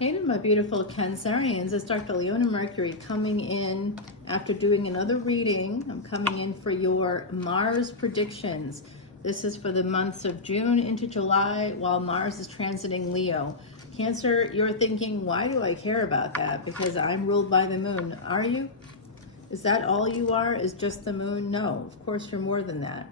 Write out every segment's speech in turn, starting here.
Hey to my beautiful Cancerians, it's Dr. Leona Mercury coming in after doing another reading. I'm coming in for your Mars predictions. This is for the months of June into July while Mars is transiting Leo. Cancer, you're thinking, why do I care about that? Because I'm ruled by the moon. Are you? Is that all you are? Is just the moon? No, of course you're more than that.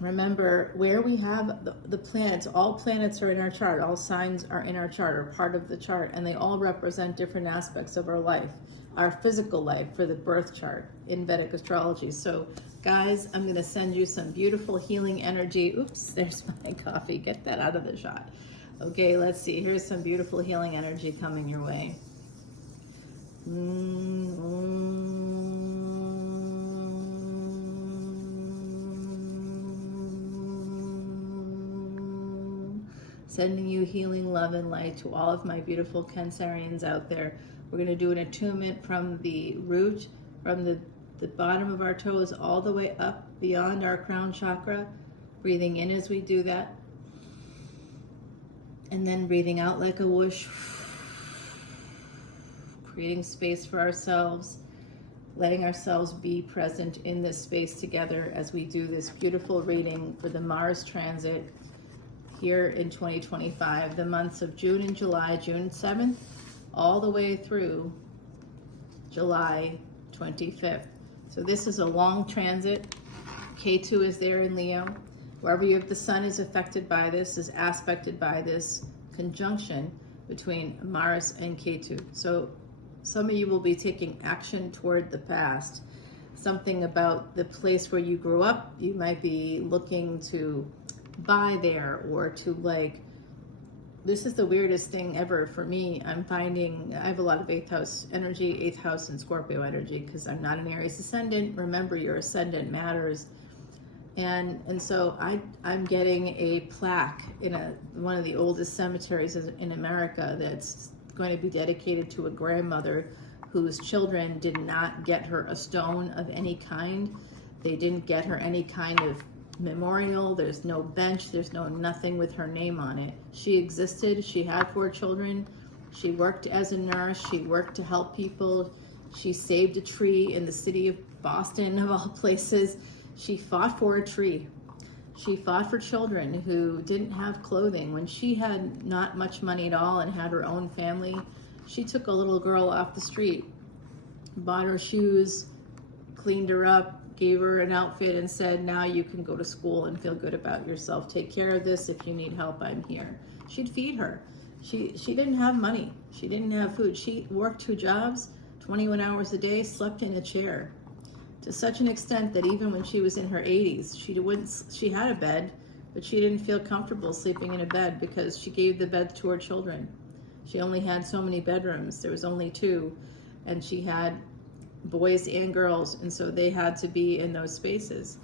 Remember, where we have the planets, all planets are in our chart, all signs are in our chart, or part of the chart, and they all represent different aspects of our life, our physical life for the birth chart in Vedic Astrology. So, guys, I'm going to send you some beautiful healing energy. Oops, there's my coffee. Get that out of the shot. Okay, let's see. Here's some beautiful healing energy coming your way. Sending you healing, love, and light to all of my beautiful Cancerians out there. We're going to do an attunement from the root, from the bottom of our toes all the way up beyond our crown chakra. Breathing in as we do that. And then breathing out like a whoosh. Creating space for ourselves. Letting ourselves be present in this space together as we do this beautiful reading for the Mars transit here in 2025, the months of June and July, June 7th, all the way through July 25th. So this is a long transit. K2 is there in Leo. Wherever you have the sun is affected by this, is aspected by this conjunction between Mars and K2. So some of you will be taking action toward the past. Something about the place where you grew up, you might be looking to buy there, or to this is the weirdest thing ever for me. I'm finding I have a lot of 8th house energy, 8th house and Scorpio energy, because I'm not an Aries ascendant. Remember, your ascendant matters. And so I'm getting a plaque in one of the oldest cemeteries in America that's going to be dedicated to a grandmother whose children did not get her a stone of any kind. They didn't get her any kind of memorial. There's no bench, there's no nothing with her name on it. She existed. She had 4 children. She worked as a nurse. She worked to help people. She saved a tree in the city of Boston, of all places. She fought for a tree. She fought for children who didn't have clothing. When she had not much money at all and had her own family, she took a little girl off the street, bought her shoes, cleaned her up, gave her an outfit, and said, now you can go to school and feel good about yourself. Take care of this. If you need help, I'm here. She'd feed her. She didn't have money. She didn't have food. She worked 2 jobs, 21 hours a day, slept in a chair, to such an extent that even when she was in her 80s, she had a bed, but she didn't feel comfortable sleeping in a bed because she gave the bed to her children. She only had so many bedrooms. There was only 2, and she had boys and girls, and so they had to be in those spaces.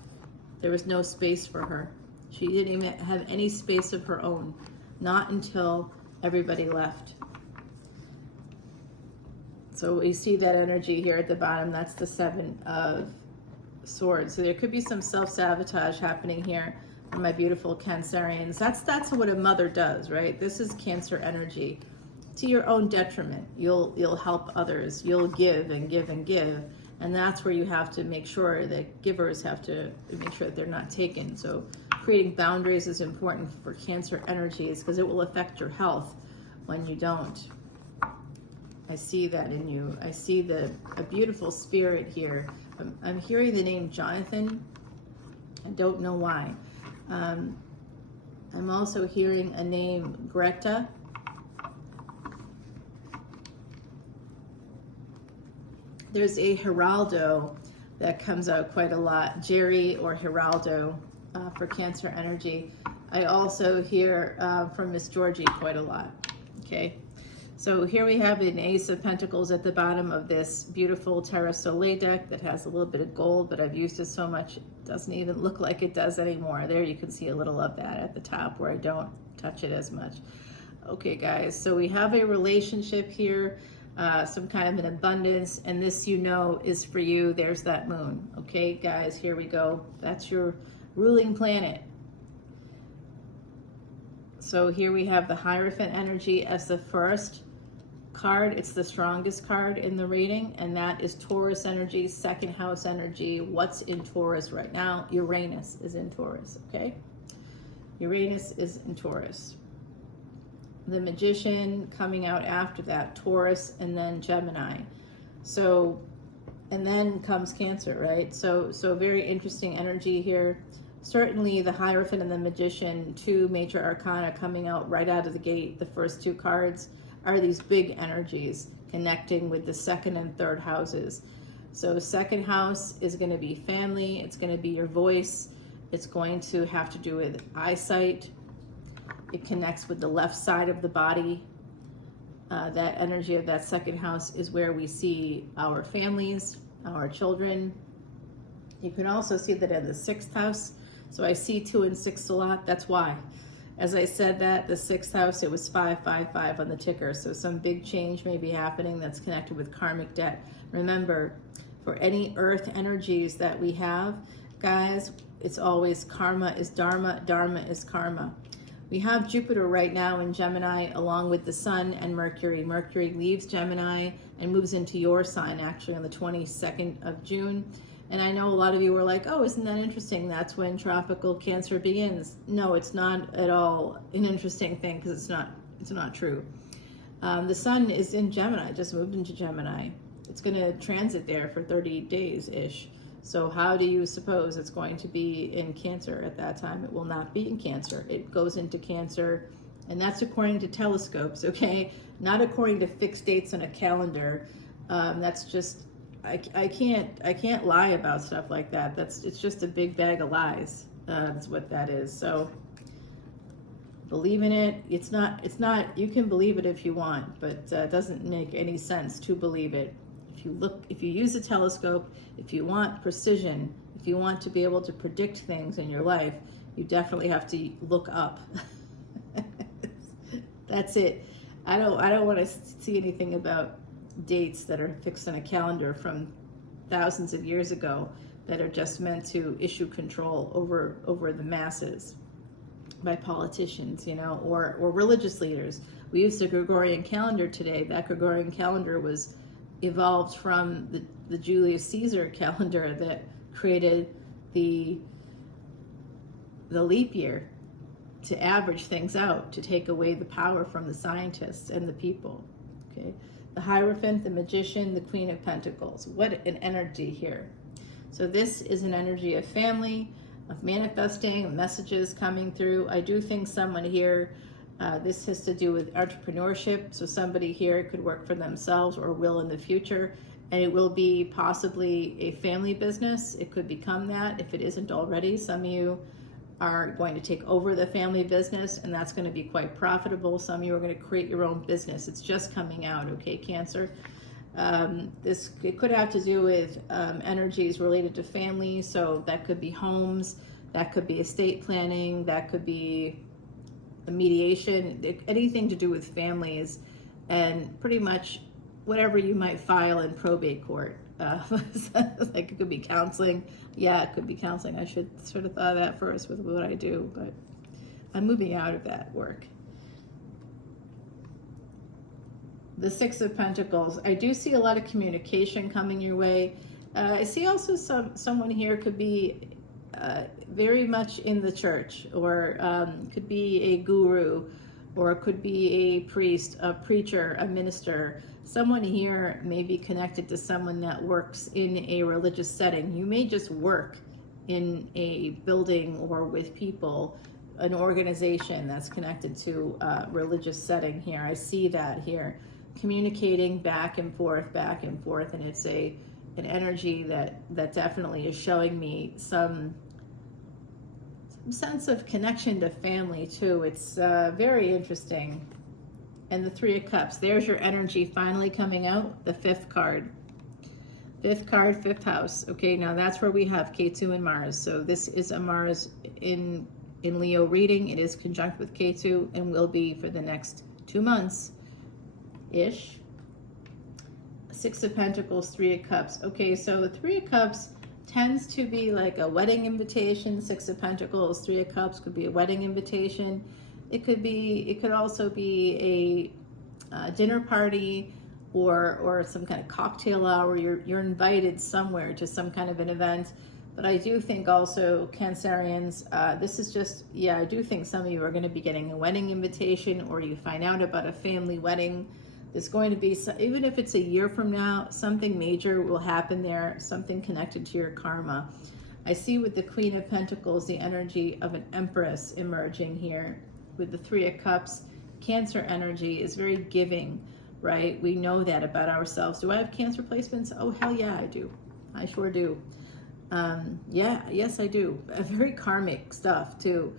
There was no space for her. She didn't even have any space of her own, not until everybody left. So we see that energy here at the bottom. That's the 7 of Swords. So there could be some self-sabotage happening here for my beautiful Cancerians. That's what a mother does, right? This is Cancer energy. To your own detriment. You'll help others. You'll give and give and give. And that's where you have to make sure that givers have to make sure that they're not taken. So creating boundaries is important for Cancer energies because it will affect your health when you don't. I see that in you. I see a beautiful spirit here. I'm hearing the name Jonathan. I don't know why. I'm also hearing a name Greta. There's a Geraldo that comes out quite a lot, Jerry or Geraldo for Cancer energy. I also hear from Miss Georgie quite a lot, okay? So here we have an Ace of Pentacles at the bottom of this beautiful Terra Soleil deck that has a little bit of gold, but I've used it so much, it doesn't even look like it does anymore. There you can see a little of that at the top where I don't touch it as much. Okay, guys, so we have a relationship here. Some kind of an abundance, and this is for you. There's that moon. Okay, guys, here we go. That's your ruling planet. So here we have the Hierophant energy as the first card. It's the strongest card in the reading, and that is Taurus energy, second house energy. What's in Taurus right now? Uranus is in Taurus, okay? Uranus is in Taurus. The Magician coming out after that, Taurus, and then Gemini. So, and then comes Cancer, right? So very interesting energy here. Certainly the Hierophant and the Magician, two major arcana coming out right out of the gate. The first two cards are these big energies connecting with the second and third houses. So second house is going to be family. It's going to be your voice. It's going to have to do with eyesight. It connects with the left side of the body. That energy of that second house is where we see our families, our children. You can also see that in the sixth house. So I see 2 and 6 a lot. That's why. As I said that, the sixth house, it was 555 on the ticker. So some big change may be happening that's connected with karmic debt. Remember, for any earth energies that we have, guys, it's always karma is dharma, dharma is karma. We have Jupiter right now in Gemini along with the Sun and Mercury. Mercury leaves Gemini and moves into your sign actually on the 22nd of June. And I know a lot of you were like, oh, isn't that interesting? That's when tropical Cancer begins. No, it's not at all an interesting thing because it's not true. The Sun is in Gemini, just moved into Gemini. It's going to transit there for 30 days-ish. So how do you suppose it's going to be in Cancer at that time? It will not be in Cancer. It goes into Cancer, and that's according to telescopes, okay? Not according to fixed dates on a calendar. That's just... I can't lie about stuff like that. It's just a big bag of lies. That's what that is. So believe in it. It's not, you can believe it if you want, but it doesn't make any sense to believe it. If you use a telescope, if you want precision, if you want to be able to predict things in your life, you definitely have to look up. That's it. I don't want to see anything about dates that are fixed on a calendar from thousands of years ago that are just meant to issue control over the masses by politicians, you know, or religious leaders. We use the Gregorian calendar today. That Gregorian calendar was evolved from the Julius Caesar calendar that created the leap year to average things out, to take away the power from the scientists and the people, okay? The Hierophant, the Magician, the Queen of Pentacles. What an energy here. So this is an energy of family, of manifesting, of messages coming through. I do think someone here, this has to do with entrepreneurship. So somebody here could work for themselves or will in the future. And it will be possibly a family business. It could become that if it isn't already. Some of you are going to take over the family business, and that's going to be quite profitable. Some of you are going to create your own business. It's just coming out, okay, Cancer? It could have to do with energies related to family, so that could be homes, that could be estate planning, that could be a mediation, anything to do with families, and pretty much whatever you might file in probate court. Like it could be counseling. Yeah, it could be counseling. I should sort of thought of that first with what I do, but I'm moving out of that work. The Six of Pentacles. I do see a lot of communication coming your way. I see also someone here could be very much in the church, or could be a guru, or it could be a priest, a preacher, a minister. Someone here may be connected to someone that works in a religious setting. You may just work in a building or with people, an organization that's connected to a religious setting here. I see that here. Communicating back and forth, and it's an energy that definitely is showing me some sense of connection to family too. It's very interesting. And the Three of Cups, there's your energy finally coming out, the fifth card. Fifth card, fifth house. Okay, now that's where we have Ketu and Mars. So this is a Mars in Leo reading. It is conjunct with Ketu and will be for the next 2 months-ish. Six of Pentacles, Three of Cups. Okay, so the Three of Cups tends to be like a wedding invitation. Six of Pentacles, Three of Cups could be a wedding invitation. It could also be a dinner party or some kind of cocktail hour. You're invited somewhere to some kind of an event. But I do think also, Cancerians, this is just, yeah, I do think some of you are going to be getting a wedding invitation, or you find out about a family wedding. There's going to be, even if it's a year from now, something major will happen there, something connected to your karma. I see with the Queen of Pentacles, the energy of an Empress emerging here. With the Three of Cups, Cancer energy is very giving, right? We know that about ourselves. Do I have Cancer placements? Oh, hell yeah, I do. I sure do. Yes, I do. Very karmic stuff too.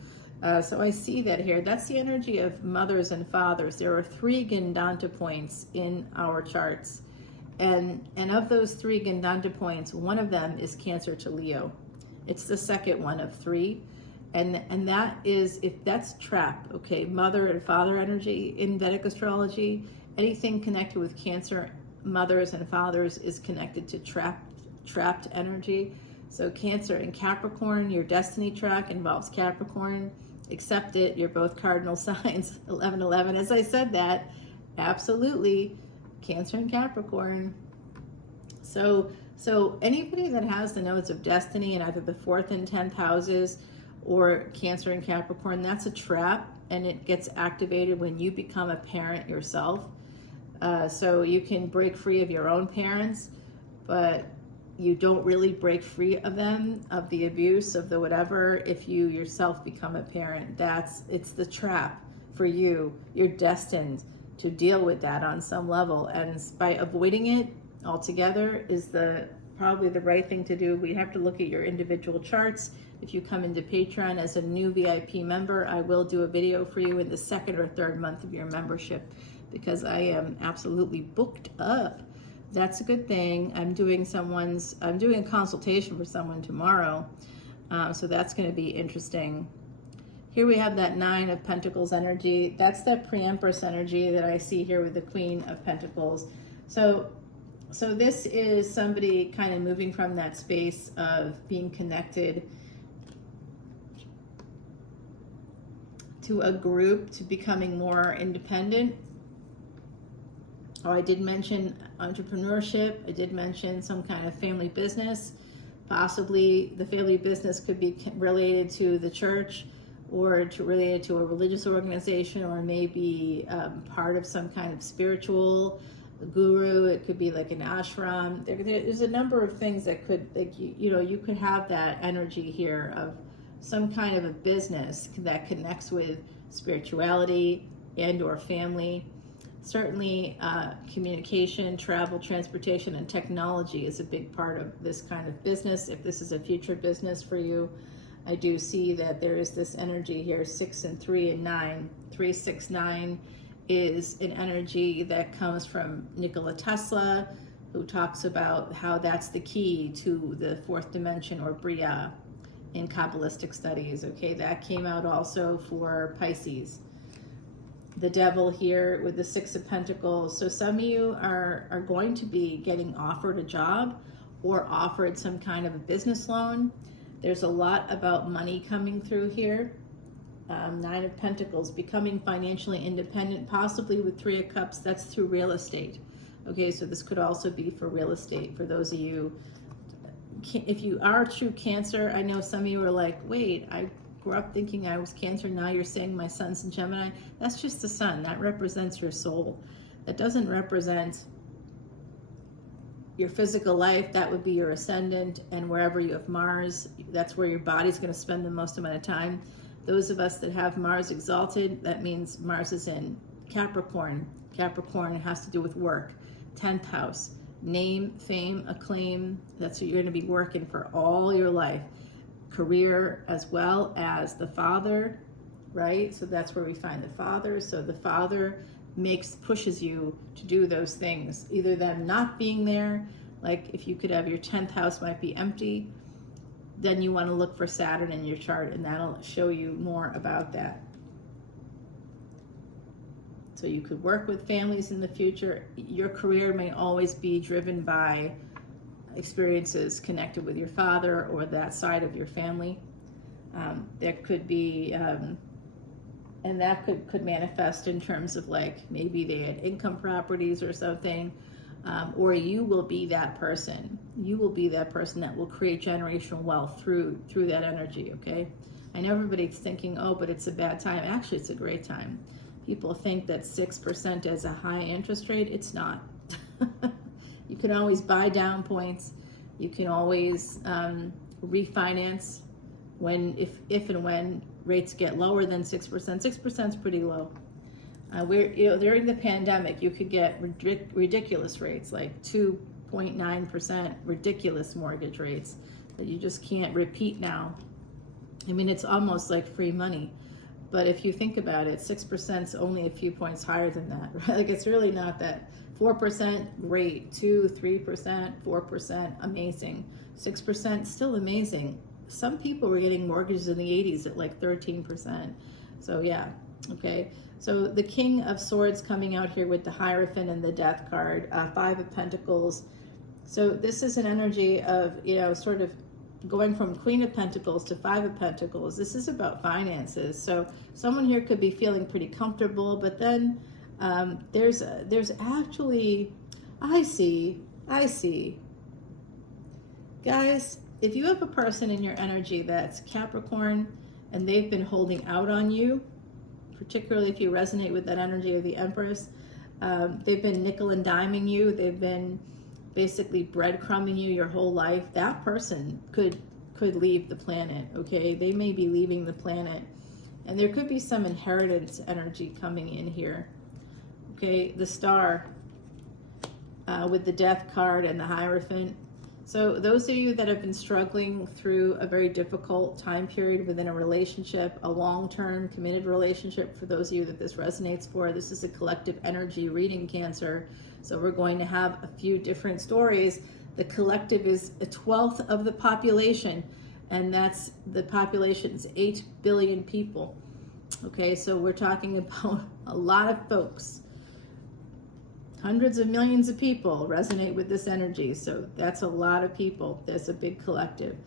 So I see that here. That's the energy of mothers and fathers. There are 3 Gandanta points in our charts. And of those 3 Gandanta points, one of them is Cancer to Leo. It's the second one of 3. And that is, if that's trap, okay, mother and father energy in Vedic astrology, anything connected with Cancer, mothers and fathers, is connected to trapped energy. So Cancer and Capricorn, your destiny track involves Capricorn. Accept it, you're both cardinal signs, 11-11. As I said that, absolutely, Cancer and Capricorn. So anybody that has the nodes of destiny in either the 4th and 10th houses, or Cancer and Capricorn, that's a trap, and it gets activated when you become a parent yourself. So you can break free of your own parents, but you don't really break free of them, of the abuse, of the whatever, if you yourself become a parent. It's the trap for you. You're destined to deal with that on some level, and by avoiding it altogether is probably the right thing to do. We have to look at your individual charts. If you come into Patreon as a new VIP member, I will do a video for you in the 2nd or 3rd month of your membership, because I am absolutely booked up. That's a good thing. I'm doing a consultation for someone tomorrow. So that's going to be interesting. Here we have that 9 of Pentacles energy. That's that pre-Empress energy that I see here with the Queen of Pentacles. So this is somebody kind of moving from that space of being connected to a group, to becoming more independent. Oh, I did mention entrepreneurship. I did mention some kind of family business. Possibly the family business could be related to the church, or related to a religious organization, or maybe part of some kind of spiritual guru. It could be like an ashram. There's a number of things that could, like, you could have that energy here of some kind of a business that connects with spirituality and or family. Certainly communication, travel, transportation, and technology is a big part of this kind of business. If this is a future business for you, I do see that there is this energy here, 6 and 3 and 9. 3, 6, 9 is an energy that comes from Nikola Tesla, who talks about how that's the key to the 4th dimension, or Bria, in Kabbalistic studies. Okay, that came out also for Pisces. The Devil here with the 6 of Pentacles. So some of you are going to be getting offered a job, or offered some kind of a business loan. There's a lot about money coming through here. 9 of Pentacles, becoming financially independent, possibly with 3 of Cups. That's through real estate. Okay, so this could also be for real estate for those of you. If you are true Cancer, I know some of you are like, wait, I grew up thinking I was Cancer, now you're saying my sun's in Gemini. That's just the sun. That represents your soul. That doesn't represent your physical life. That would be your ascendant, and wherever you have Mars, that's where your body's going to spend the most amount of time. Those of us that have Mars exalted, that means Mars is in Capricorn. Capricorn has to do with work. 10th house, name, fame, acclaim. That's what you're going to be working for all your life. Career, as well as the father, right? So that's where we find the father. So the father pushes you to do those things. Either them not being there, like if you could have your 10th house might be empty, then you want to look for Saturn in your chart, and that'll show you more about that. So you could work with families in the future. Your career may always be driven by experiences connected with your father or that side of your family. There could be And that could manifest in terms of like maybe they had income properties or something, or you will be that person. You will be that person that will create generational wealth through that energy, okay? I know everybody's thinking, oh, but it's a bad time. Actually, it's a great time. People think that 6% is a high interest rate. It's not. You can always buy down points. You can always refinance if and when rates get lower than 6%. 6% is pretty low. During the pandemic, you could get ridiculous rates, like 2.9%, ridiculous mortgage rates that you just can't repeat now. I mean, it's almost like free money. But if you think about it, 6% is only a few points higher than that, right? Like, it's really not that. 4%, great. 2, 3%, 4%, amazing. 6%, still amazing. Some people were getting mortgages in the 80s at like 13%. So yeah, okay. So the King of Swords coming out here with the Hierophant and the Death card, 5 of Pentacles. So this is an energy of, sort of going from Queen of Pentacles to 5 of Pentacles. This is about finances. So someone here could be feeling pretty comfortable, but then there's actually, I see. Guys, if you have a person in your energy that's Capricorn and they've been holding out on you, particularly if you resonate with that energy of the Empress, they've been nickel and diming you, they've been basically breadcrumbing you your whole life, that person could leave the planet, okay? They may be leaving the planet. And there could be some inheritance energy coming in here, okay? The Star with the Death card and the Hierophant. So those of you that have been struggling through a very difficult time period within a relationship, a long-term committed relationship, for those of you that this resonates for, this is a collective energy reading, Cancer. So we're going to have a few different stories. The collective is 1/12 of the population, and that's the population's 8 billion people. Okay, so we're talking about a lot of folks. Hundreds of millions of people resonate with this energy, so that's a lot of people. There's a big collective.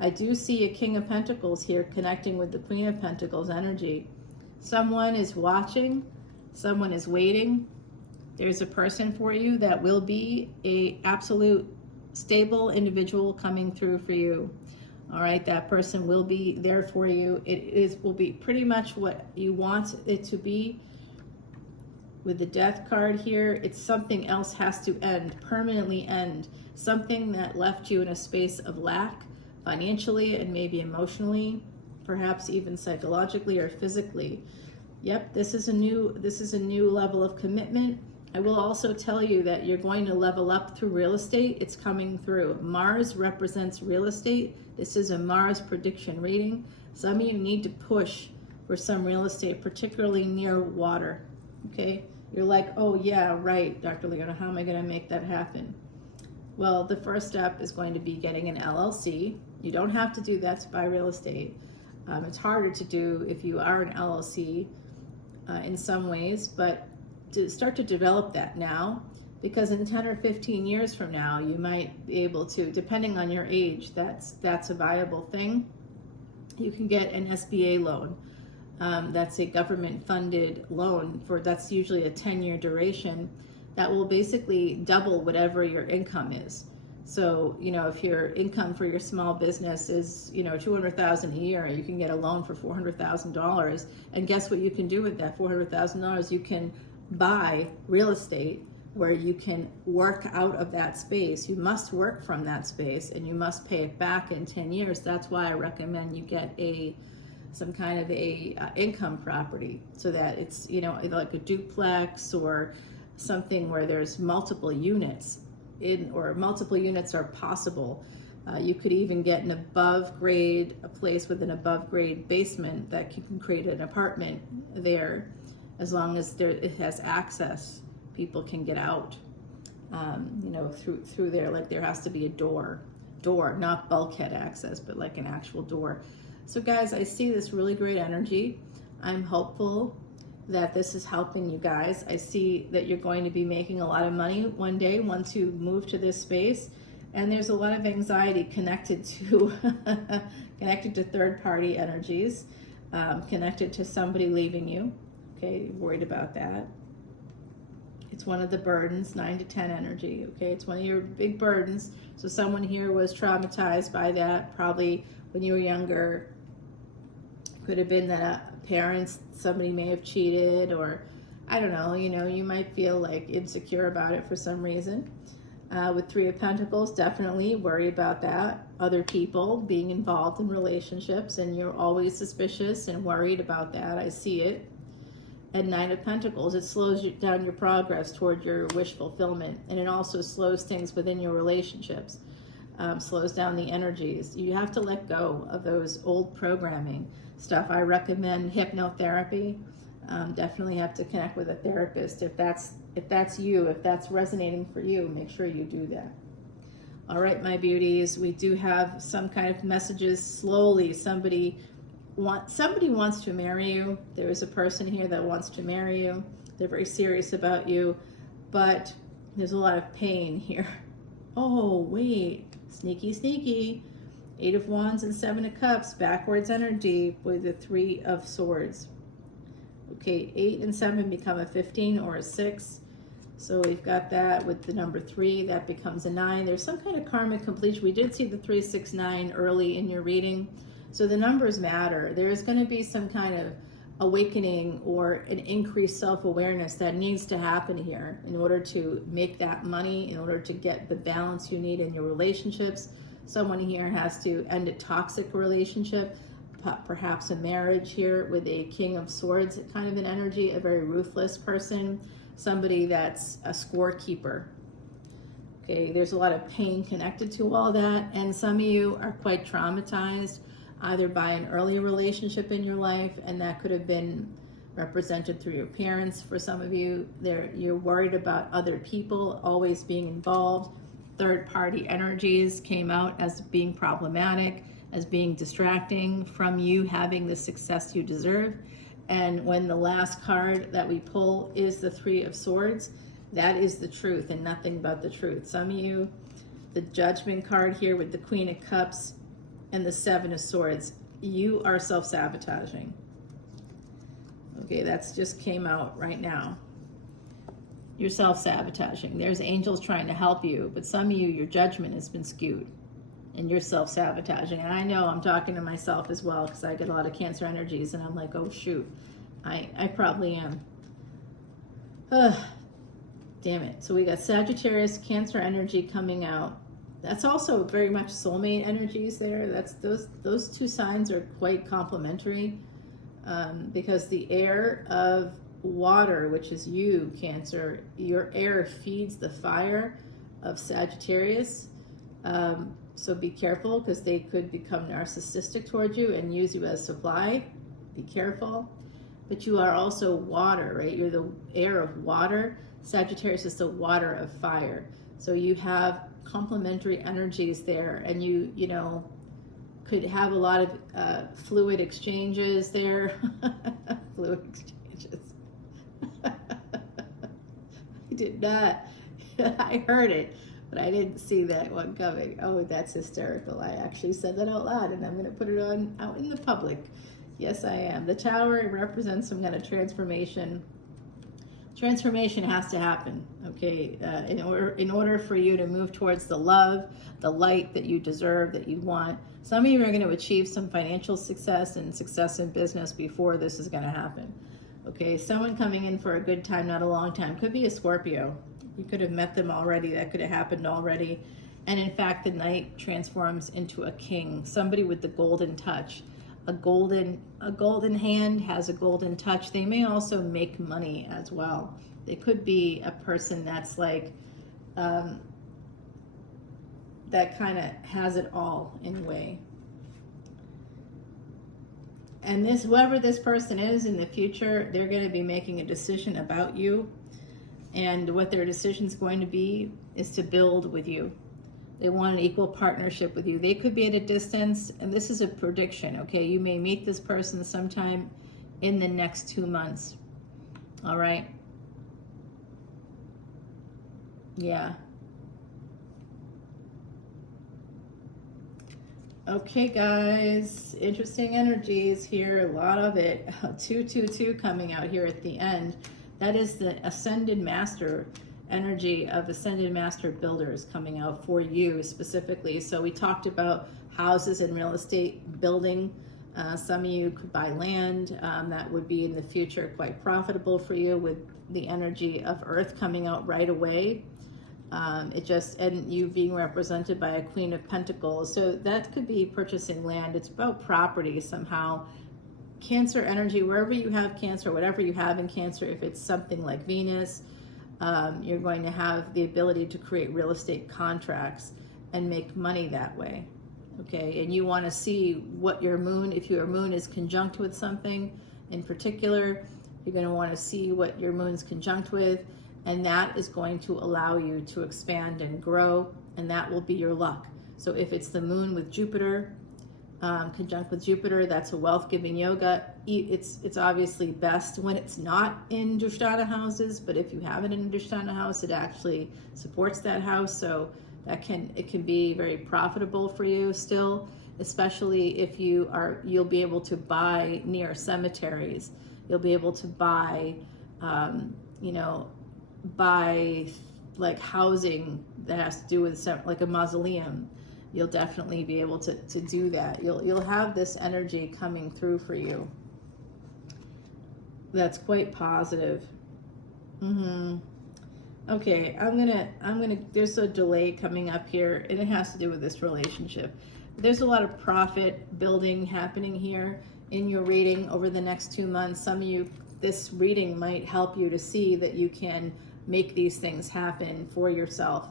I do see a King of Pentacles here connecting with the Queen of Pentacles energy. Someone is watching, someone is waiting. There's a person for you that will be a absolute stable individual coming through for you. All right, that person will be there for you. Will be pretty much what you want it to be. With the Death card here, it's something else has to end, permanently end. Something that left you in a space of lack, financially and maybe emotionally, perhaps even psychologically or physically. Yep, this is a new level of commitment. I will also tell you that you're going to level up through real estate. It's coming through. Mars represents real estate. This is a Mars prediction reading. Some of you need to push for some real estate, particularly near water. Okay, you're like, oh yeah, right, Dr. Leona, how am I going to make that happen? Well, the first step is going to be getting an LLC. You don't have to do that to buy real estate. It's harder to do if you are an LLC in some ways, but to start to develop that now, because in 10 or 15 years from now, you might be able to, depending on your age, that's a viable thing. You can get an SBA loan. That's a government-funded loan that's usually a 10-year duration that will basically double whatever your income is. So, if your income for your small business is, $200,000 a year, you can get a loan for $400,000. And guess what you can do with that $400,000? You can buy real estate where you can work out of that space. You must work from that space and you must pay it back in 10 years. That's why I recommend you get some kind of income property, so that it's, like a duplex or something where there's multiple units or multiple units are possible. You could even get a place with an above grade basement that can create an apartment there, as long as it has access. People can get out, through there. Like, there has to be a door, not bulkhead access, but like an actual door. So guys, I see this really great energy. I'm hopeful that this is helping you guys. I see that you're going to be making a lot of money one day once you move to this space. And there's a lot of anxiety connected to third-party energies. connected to somebody leaving you. Okay, you're worried about that. It's one of the burdens, 9 to 10 energy. Okay, it's one of your big burdens. So someone here was traumatized by that, probably when you were younger. Could have been that parents, somebody may have cheated, or I don't know, you might feel like insecure about it for some reason. With 3 of Pentacles, definitely worry about that. Other people being involved in relationships, and you're always suspicious and worried about that. I see it. And 9 of Pentacles, it slows down your progress toward your wish fulfillment, and it also slows things within your relationships, slows down the energies. You have to let go of those old programming stuff. I recommend hypnotherapy. Definitely have to connect with a therapist if that's you, if that's resonating for you. Make sure you do that. All right, my beauties, we do have some kind of messages. Slowly, somebody wants to marry you. There is a person here that wants to marry you. They're very serious about you, but there's a lot of pain here. Oh, wait, sneaky, sneaky. 8 of Wands and 7 of Cups, backwards energy with the 3 of Swords. Okay, 8 and 7 become a 15 or a 6. So we've got that with the number 3, that becomes a 9. There's some kind of karmic completion. We did see the 3, 6, 9 early in your reading. So the numbers matter. There's going to be some kind of awakening or an increased self-awareness that needs to happen here in order to make that money, in order to get the balance you need in your relationships. Someone here has to end a toxic relationship, perhaps a marriage here with a King of Swords kind of an energy, a very ruthless person, somebody that's a scorekeeper. Okay, there's a lot of pain connected to all that, and some of you are quite traumatized either by an early relationship in your life, and that could have been represented through your parents. For some of you, you're worried about other people always being involved. Third-party energies came out as being problematic, as being distracting from you having the success you deserve. And when the last card that we pull is the 3 of Swords, that is the truth and nothing but the truth. Some of you, the Judgment card here with the Queen of Cups and the 7 of Swords, you are self-sabotaging. Okay, that's just came out right now. You're self-sabotaging. There's angels trying to help you, but some of you, your judgment has been skewed and you're self-sabotaging. And I know I'm talking to myself as well because I get a lot of Cancer energies and I'm like, oh shoot, I probably am. Damn it. So we got Sagittarius, Cancer energy coming out. That's also very much soulmate energies there. That's those 2 signs are quite complementary because the air of water, which is you, Cancer, your air feeds the fire of Sagittarius. So be careful because they could become narcissistic towards you and use you as supply. Be careful. But you are also water, right? You're the air of water. Sagittarius is the water of fire. So you have complementary energies there, and you could have a lot of fluid exchanges there. Fluid exchanges. I did not. I heard it, but I didn't see that one coming. Oh, that's hysterical. I actually said that out loud, and I'm going to put it on out in the public. Yes, I am. The Tower represents some kind of transformation. Transformation has to happen, okay? In order for you to move towards the love, the light that you deserve, that you want. Some of you are going to achieve some financial success and success in business before this is going to happen. Okay, someone coming in for a good time, not a long time. Could be a Scorpio. You could have met them already. That could have happened already. And in fact, the Knight transforms into a king, somebody with the golden touch. A golden hand has a golden touch. They may also make money as well. They could be a person that's like, that kind of has it all in a way. And whoever this person is in the future, they're going to be making a decision about you. And what their decision is going to be is to build with you. They want an equal partnership with you. They could be at a distance, and this is a prediction, okay? You may meet this person sometime in the next 2 months, all right? Yeah. Okay, guys, interesting energies here, a lot of it. 222 coming out here at the end. That is the Ascended Master energy of Ascended Master Builders coming out for you specifically. So we talked about houses and real estate building. Some of you could buy land. That would be in the future quite profitable for you with the energy of Earth coming out right away. And you being represented by a Queen of Pentacles. So that could be purchasing land. It's about property somehow. Cancer energy, wherever you have Cancer, whatever you have in Cancer, if it's something like Venus, you're going to have the ability to create real estate contracts and make money that way. Okay, and you want to see what your moon, if your moon is conjunct with something in particular, you're going to want to see what your moon's conjunct with. And that is going to allow you to expand and grow, and that will be your luck. So if it's the moon with Jupiter, conjunct with Jupiter, that's a wealth-giving yoga. It's obviously best when it's not in Dushtana houses, but if you have it in a Dushtana house, it actually supports that house. So it can be very profitable for you still, especially if you'll be able to buy near cemeteries. You'll be able to buy, buy like housing that has to do with like a mausoleum. You'll definitely be able to do that. You'll have this energy coming through for you. That's quite positive. Okay, I'm gonna, there's a delay coming up here, and it has to do with this relationship. There's a lot of profit building happening here in your reading over the next 2 months. Some of you, this reading might help you to see that you can make these things happen for yourself.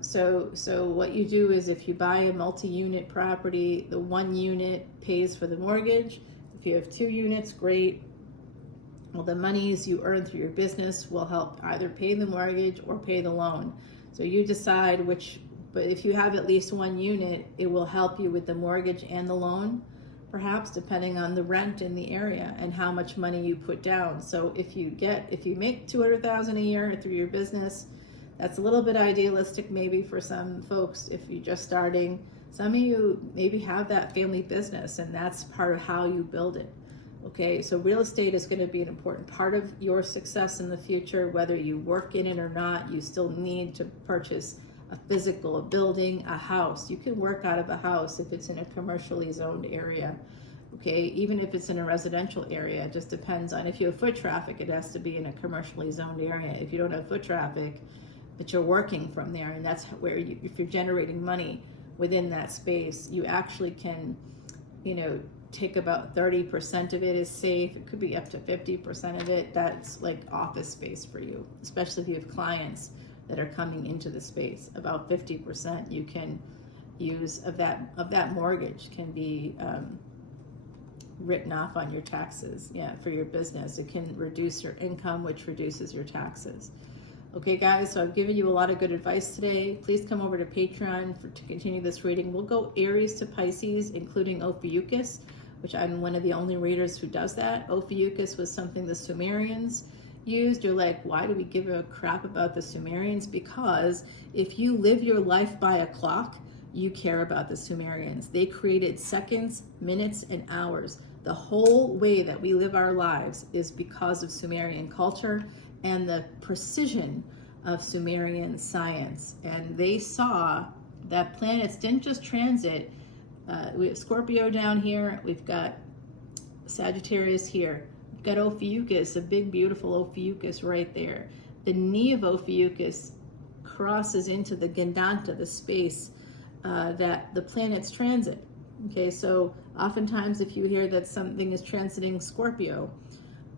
So what you do is, if you buy a multi-unit property, the 1 unit pays for the mortgage. If you have 2 units, great. Well, the monies you earn through your business will help either pay the mortgage or pay the loan. So you decide which, but if you have at least 1 unit, it will help you with the mortgage and the loan, perhaps depending on the rent in the area and how much money you put down. So if you make $200,000 a year through your business, that's a little bit idealistic maybe for some folks if you're just starting. Some of you maybe have that family business, and that's part of how you build it. Okay, so real estate is going to be an important part of your success in the future. Whether you work in it or not, you still need to purchase a physical, a building, a house. You can work out of a house if it's in a commercially zoned area. Okay, even if it's in a residential area, it just depends on if you have foot traffic, it has to be in a commercially zoned area. If you don't have foot traffic, but you're working from there, and that's where if you're generating money within that space, you actually can, take about 30% of it is safe. It could be up to 50% of it. That's like office space for you, especially if you have clients that are coming into the space. About 50% you can use of that mortgage can be written off on your taxes. For your business, it can reduce your income, which reduces your taxes. Okay, guys, so I've given you a lot of good advice today. Please come over to Patreon to continue this reading. We'll go Aries to Pisces, including Ophiuchus, which I'm one of the only readers who does that. Ophiuchus was something the Sumerians used. You're like, why do we give a crap about the Sumerians? Because if you live your life by a clock, you care about the Sumerians. They created seconds, minutes, and hours. The whole way that we live our lives is because of Sumerian culture and the precision of Sumerian science. And they saw that planets didn't just transit. We have Scorpio down here. We've got Sagittarius here. We've got Ophiuchus, a big, beautiful Ophiuchus right there. The knee of Ophiuchus crosses into the Gandanta, the space that the planets transit. Okay, so oftentimes if you hear that something is transiting Scorpio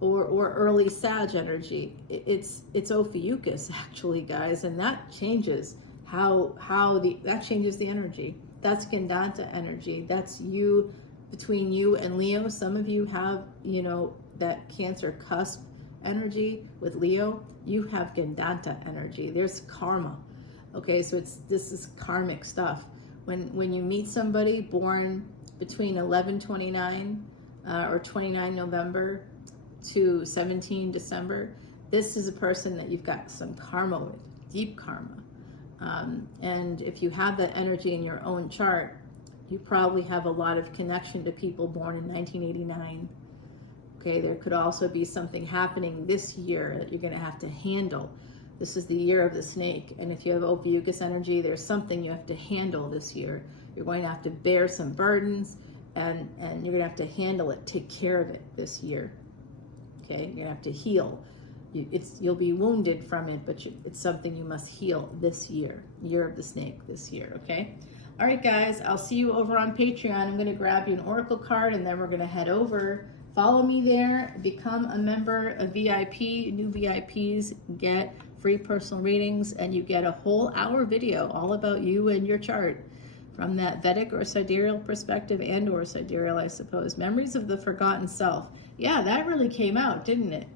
or early Sag energy, it's Ophiuchus actually, guys, and that changes that changes the energy. That's Gandanta energy. That's between you and Leo. Some of you have, that Cancer cusp energy with Leo. You have Gandanta energy. There's karma. Okay, so this is karmic stuff. When you meet somebody born between 11/29 or 29 November to 17 December, this is a person that you've got some karma with, deep karma. And if you have that energy in your own chart, You probably have a lot of connection to people born in 1989. Okay, there could also be something happening this year that you're going to have to handle. This is the year of the snake, and if you have Ophiuchus energy, there's something you have to handle this year. You're going to have to bear some burdens, and you're going to have to handle it, take care of it this year. Okay, you're going to have to heal. You'll be wounded from it, but it's something you must heal this year of the snake this year, okay? All right, guys, I'll see you over on Patreon. I'm going to grab you an oracle card, and then we're going to head over. Follow me there, become a member, a VIP. New VIPs get free personal readings, and you get a whole hour video all about you and your chart from that Vedic or sidereal perspective, and or sidereal, I suppose. Memories of the Forgotten Self. Yeah, that really came out, didn't it?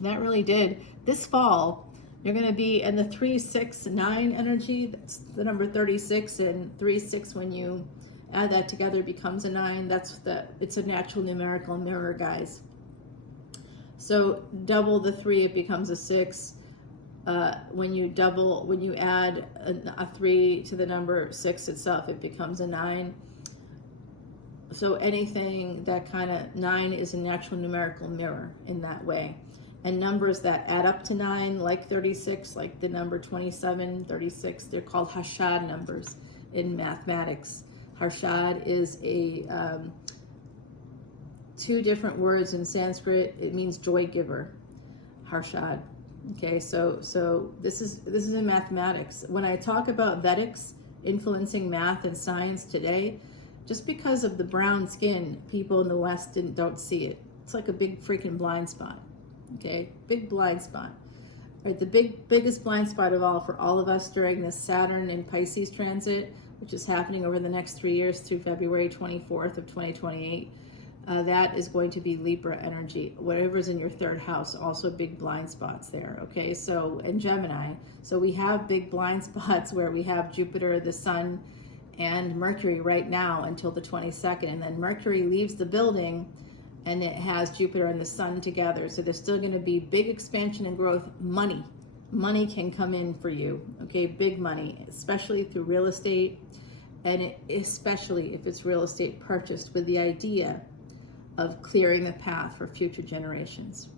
That really did. This fall, you're going to be in the 3-6-9 energy. That's the number 36, and 3-6, when you add that together, becomes a 9. It's a natural numerical mirror, guys. So double the 3, it becomes a 6. When you add a 3 to the number 6 itself, it becomes a 9. So anything that kind of 9 is a natural numerical mirror in that way. And numbers that add up to 9, like 36, like the number 27, 36, they're called Harshad numbers in mathematics. Harshad is a 2 different words in Sanskrit. It means joy giver. Harshad. Okay, so this is in mathematics. When I talk about Vedics influencing math and science today, just because of the brown skin, people in the West don't see it. It's like a big freaking blind spot. Okay, big blind spot. Right, the biggest blind spot of all for all of us during this Saturn and Pisces transit, which is happening over the next 3 years through February 24th of 2028. That is going to be Libra energy. Whatever's in your 3rd house, also big blind spots there. Okay, so, and Gemini. So we have big blind spots where we have Jupiter, the Sun, and Mercury right now until the 22nd. And then Mercury leaves the building, and it has Jupiter and the Sun together. So there's still going to be big expansion and growth. Money can come in for you. Okay, big money, especially through real estate, and especially if it's real estate purchased with the idea of clearing the path for future generations.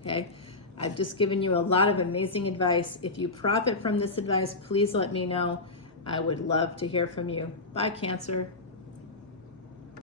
Okay, I've just given you a lot of amazing advice. If you profit from this advice, please let me know. I would love to hear from you. Bye, Cancer.